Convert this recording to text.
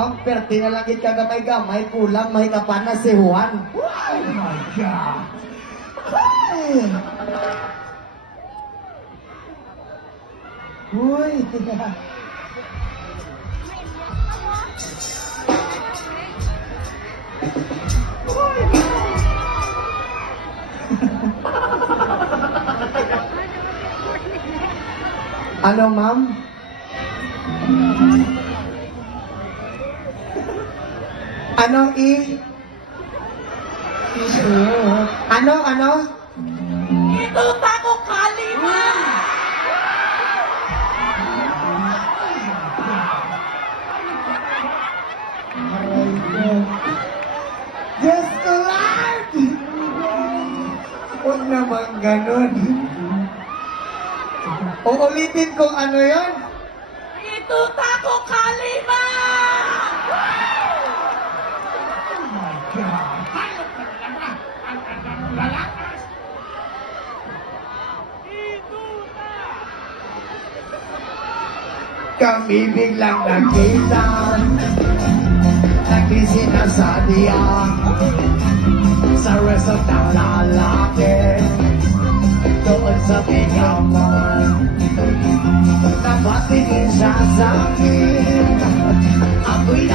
Pamperti na lang ka gamay-gamay, kulang may kapan na si Juan. Oh my God! Uy! Ano, ma'am? Ano, Ano? Ito tako kalima! Yes, Lord! Huwag naman ganun. Uulitin ko ano yon? Ito tako kalima! Oh my God! Hayop ka talaga! Ang kanyang lalakas! Ito na! Kami biglang nakita, nagsisinasadya sa resort ng lalaki doon sa Bigaman. Napatingin siya sa akin, ako'y